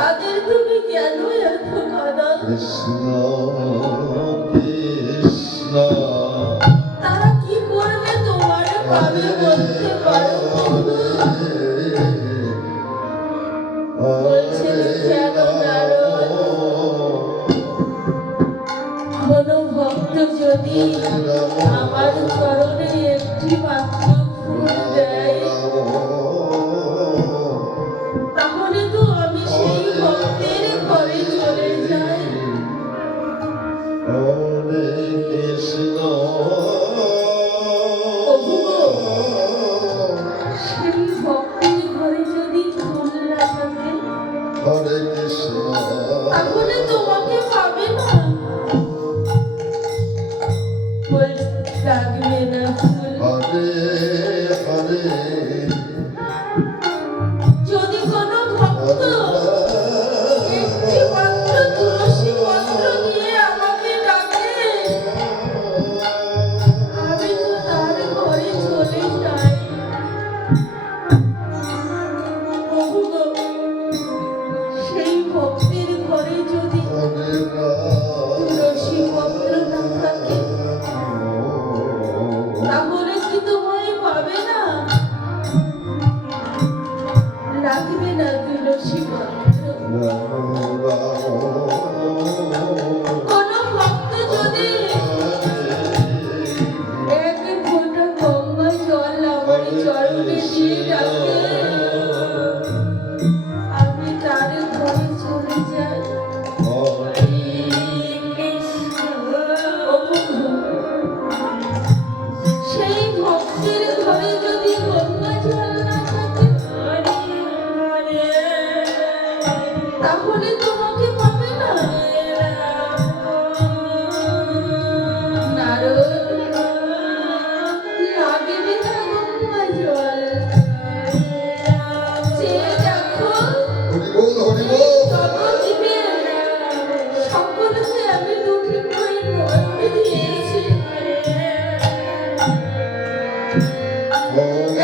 তাদের তুমি কেন এত কাঁদাও? কৃষ্ণ কৃষ্ণ তারা কি করবে তোমার পাবে বলতে পারো? বলছেন কেন নারদ, কোনো ভক্ত যদি আমার চরণে একটি মাত্র ফুল দেয়, তাহলে তো আমি সেই ভক্তের ঘরে চলে যাই। হরে কৃষ্ণ প্রভু গো, সেই ভক্তের ঘরে যদি ফুল না থাকে, হরে কৃষ্ণ তাহলে তোমাকে পাবে না। ফুল লাগবে না ফুল, হরে হরে যদি কোনো ভক্ত একটি মাত্র তুলসী পত্র দিয়ে আমাকে ডাকে, আমি তো তার ঘরে চলে যাই। প্রভু গো, সেই ভক্তের ঘরে যদি হরে তুলসী পত্র না থাকে, তাহলে কি তোমায় পাবে না? লাগবে না তুলসী পত্র। কোন ভক্ত যদি এক ফোঁটা গঙ্গা জল আমার চরণে দিয়ে ডাকে, আমি তার ঘরে চলে যাই। সেই ভক্তের ঘরে যদি গঙ্গা জল না থাকে, তাহলে তোমাকে পাবে না। নারদ, লাগবে না গঙ্গা জল, চেয়ে দেখো জগৎজীবের সকলকে আমি দুটি করে নয়ন দিয়েছি।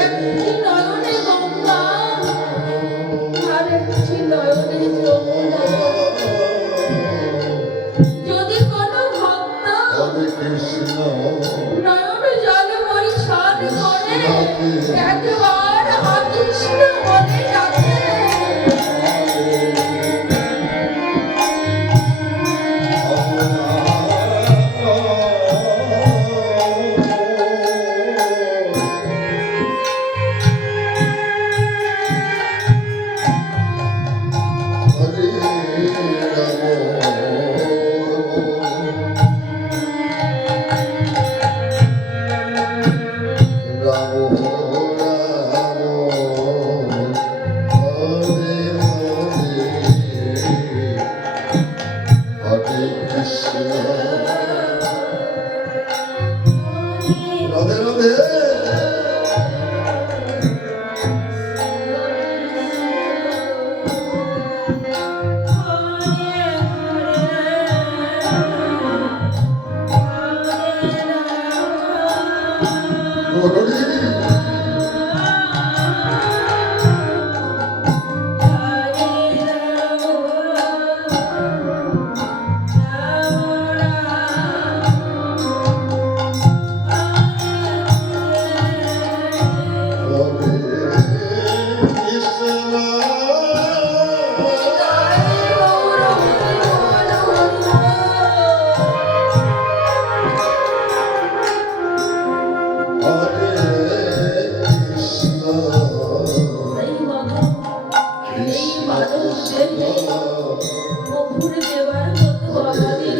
একটি নয়নে গঙ্গা, আর একটি নয়নে যমুনা। যদি কোনো ভক্ত হরে কৃষ্ণ নয়ন জলে পরিশান করে একবার আকৃষ্ট মনে ডাকে, হরে রাম রাম হরে হরে কৃষ্ণ রাধে রাধে এই মানুষদের অভুর দেওয়ার মতো আমাদের